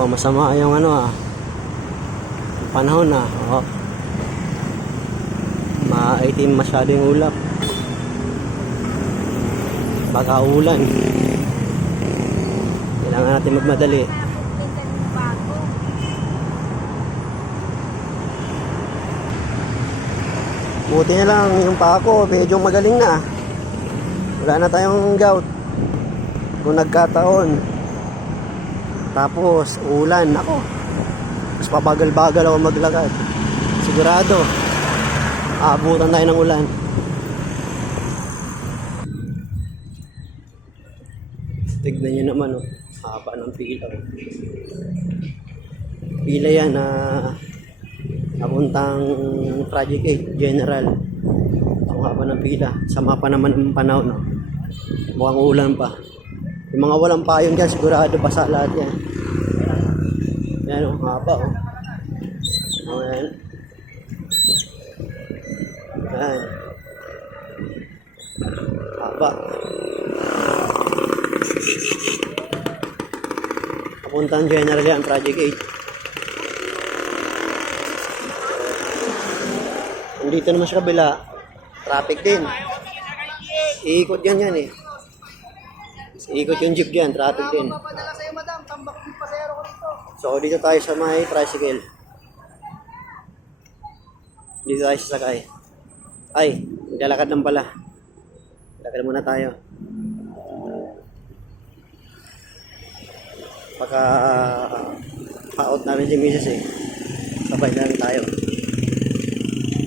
Mukhang masama yung ano ah. Panahon na. Oh. Ma-itim masyado yung ulap. Baka ulan. Kailangan natin magmadali. Buti na lang yung paa ko, medyo magaling na. Wala na tayong gout. Kung nagkataon. Tapos, ulan. Ako. Mas pabagal-bagal ako maglakad. Sigurado. Aabutan tayo ng ulan. Tignan nyo naman, oh. Haba ng pila. oh. Pila yan na napuntang Project 8 General. Ang haba ng pila. Sama pa naman ng panahon. No? Mukhang ulan pa. Yung mga walang payon dyan, sigurado basa lahat yan. Yan o, haba o. Oh. Ayan. Ayan. Haba. General yan, Project 8. Nandito naman sa kabila, traffic din. Iikot yan yan eh. Iikot yung jeep dyan, traffic din. Papadala sa'yo, madam. Tambak yung pasero ko dito. So dito tayo sa may tricycle. Dito tayo sasakay. Ay, maglalakad lang pala. Lakad muna tayo. Baka pa-out na rin si Mrs. eh. Sabay na tayo.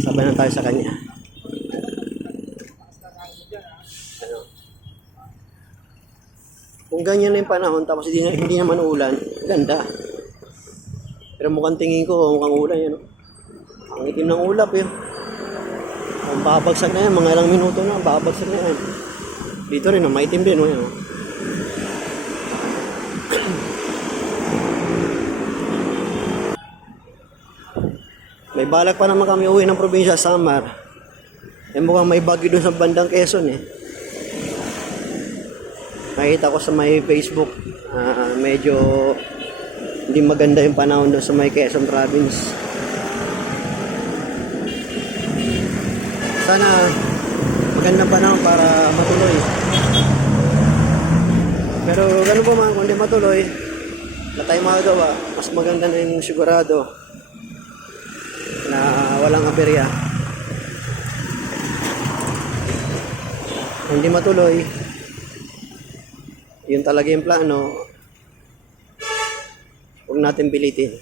Sabay na tayo sa kanya. Kung ganyan na yung panahon, tapos hindi, hindi naman ulan, ganda. Pero mukhang tingin ko, mukhang ulan yan. oh. Ang itim ng ulap yun. Ang babagsak na yan, mga ilang minuto na, babagsak na yan. Dito rin, oh, maitim din. Oh, yan, oh. May balak pa naman kami uwi ng probinsya, Samar. Eh mukhang may bagyo doon sa bandang Quezon eh. Nakita ko sa may Facebook, ah, medyo hindi maganda yung panahon doon sa may Quezon province. Sana magandang panahon para matuloy. Pero ganun pa man, kung di matuloy, wala tayong magagawa. Mas maganda na yung sigurado na walang aberya. Hindi matuloy, yun talaga yung plano, huwag natin pilitin.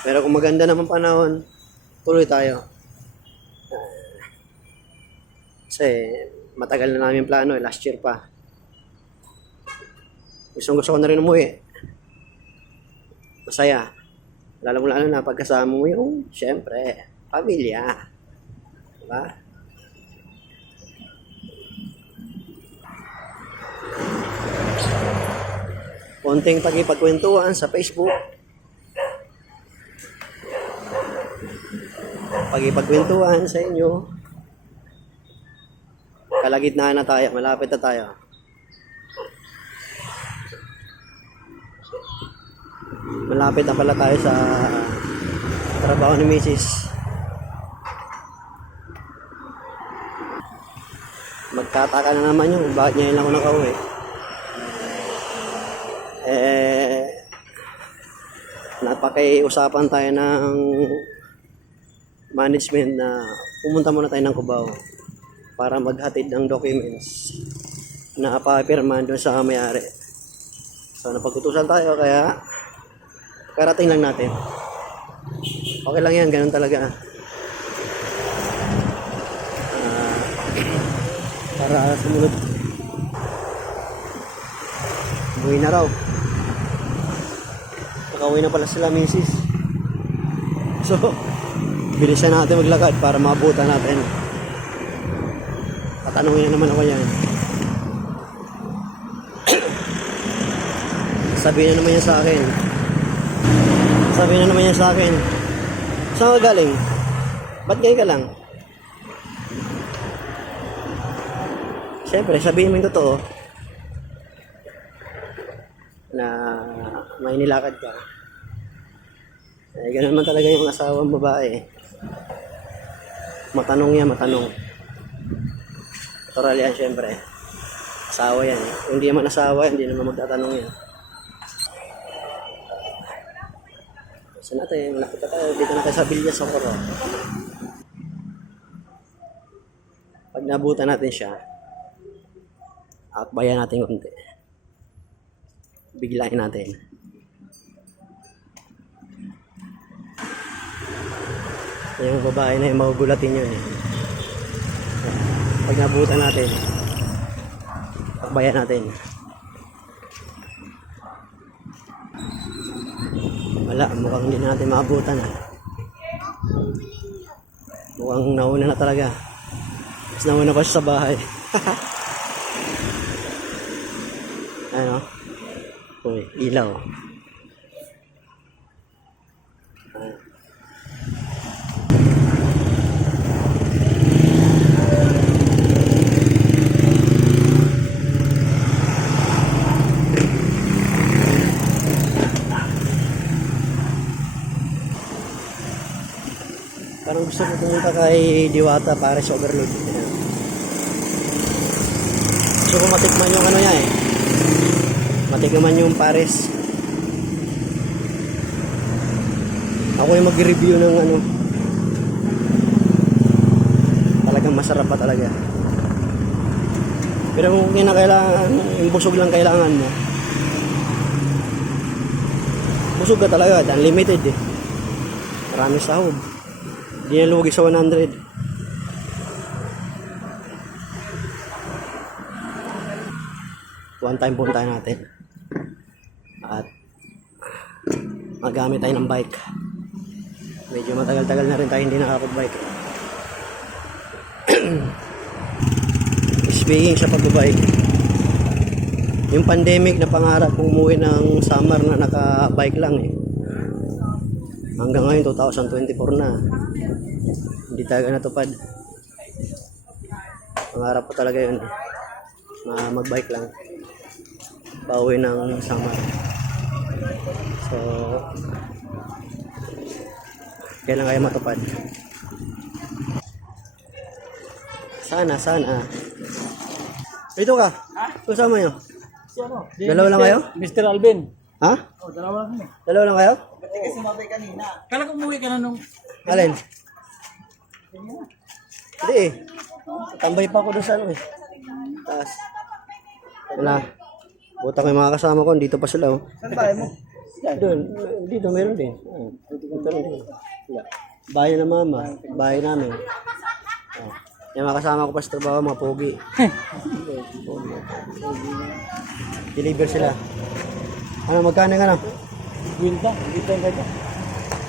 Pero kung maganda naman panahon, tuloy tayo. Ah, Kasi matagal na namin plano, eh, last year pa. Gusto gusto ko na rin umuwi. Masaya. Lalo mo lalo na pagkasama mo yung, syempre, pamilya. Diba? Konting pagkipagkwentuhan sa Facebook. Pagkipagkwentuhan sa inyo. Kalagitnaan na tayo, malapit na tayo. Malapit na pala tayo sa trabaho ni Mrs. Magtataka na naman yun bakit ngayon lang ako nakauwi. Eh, napakiusapan tayo ng management na pumunta muna tayo ng Cubao para maghatid ng documents na papirman doon sa may-ari. So, napag-utusan tayo kaya karating lang natin. Okay lang yan, ganun talaga. Ah, para sumunod. Buhay na raw. Nakauwi na pala sila, misis. So, bilisan natin maglakad para maabutan natin. Patanungin na naman ako yan. Sabihin na naman yan sa akin. Sabihin na naman yan sa akin. Saan ka galing? Ba't ka lang? Siyempre, sabihin mo yung totoo. Na may nilakad ka. Eh, ganun man talaga yung asawang babae. Matanong yan, matanong. Natural yan, syempre. Asawa yan. eh. Hindi naman asawa, hindi naman magtatanong yan. Saan natin? Nakita tayo. Dito na tayo sa Villa Socorro. Pag nabutan natin siya, akbayan natin konti. Biglayin natin. Yung babae na yung magugulatin nyo eh. Pag nabutan natin, akbayan natin. Wala, mukhang hindi na natin maabutan ah. Mukhang nauna na talaga. Mas nauna pa siya sa bahay. ano? Uy, ilaw. Parang gusto ko pumunta kay Diwata para sa overload. Gusto ko matikman yung ano niya eh. Matikman yung pares. Ako yung mag-review ng ano. Talagang masarap pa talaga. Pero kung kinakailangan, yung busog lang kailangan mo. Busog ka talaga, unlimited eh. Marami sahog. Hindi na lugi sa 100. One time puntahan natin. At magamit tayo ng bike. Medyo matagal-tagal na rin tayo hindi nakakapag-bike. Speaking sa pagbabike, yung pandemic na pangarap kong umuwi ng summer na naka-bike lang eh. Hanggang ngayon, 2024 na. Hindi talaga natupad. Pangarap ko talaga yun. Na mag-bike lang. Pauwi ng summer. So, kailan kaya matupad? Sana, sana. Ito ka. Kasama nyo. Si ano? Dalawa lang kayo? Mr. Alvin. Ha? Oh, dalawa lang kami. Dalawa lang kayo? Ba't kasi sumabay kanina? Kala ko umuwi ka na nung... Alin? Hindi eh. Tambay pa ako doon sa ano eh. Taas. Wala. Buta ko yung mga kasama ko, dito pa sila oh. Saan bahay mo? Doon, dito meron din. Ah, Dito rin din. Wala. Bahay ng mama, bahay namin. Oh. Yung mga kasama ko pa sa trabaho, mga pogi. Deliver sila. Ano, magkano ka na? Gwinta. Gwinta yung kanya.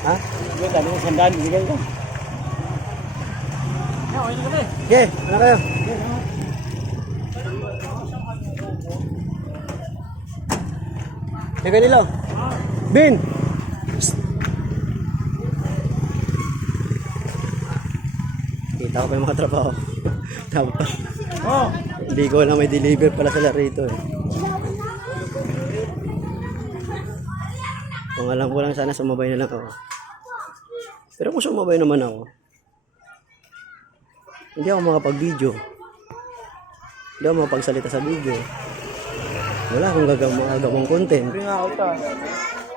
Ha? Gwinta. Ano sandaan? Bigay ka. Na. Okay, ano kayo? Teka nila. Bin! Kita ko pa yung mga trabaho. Tapos, Oh. hindi ko na may deliver pala sila rito eh. Kung alam ko lang sana sumabay na lang ako. Pero kung sumabay naman ako, hindi ako makapag-video. Hindi ako makapagsalita sa video. Wala akong gagawa, magagawang content.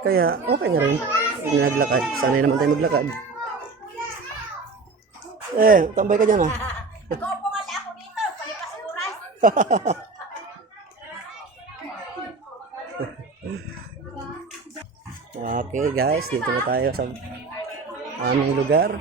Kaya okay na rin. Naglakad. Sanay naman tayo maglakad. Eh, tambay ka dyan ah. Nga ako dito, palipas oras. Okay guys, dito na tayo sa aming lugar.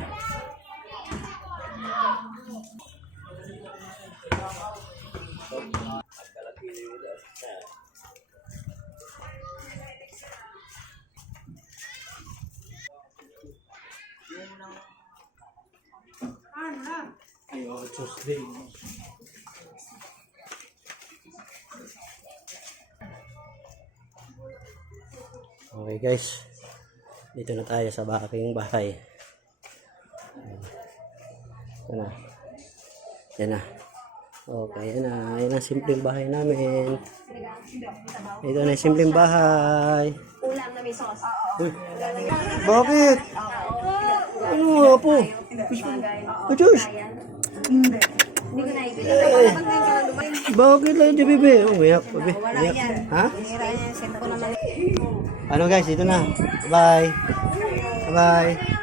Tuesday. Okay guys, dito na tayo sa aking bahay. Yan na. Yan na. Okay, yan na. Yan ang simpleng bahay namin. Ito na yung simpleng bahay. Ulam na may sauce. Uy, bakit? Ano nga po? Ajus! Hindi ko nakikita. Bakit lang dyan, bebe? Oh, umiyak, bebe. Umiyak. Ha? Nira yan, naman. Ano guys, ito na. Bye. Bye.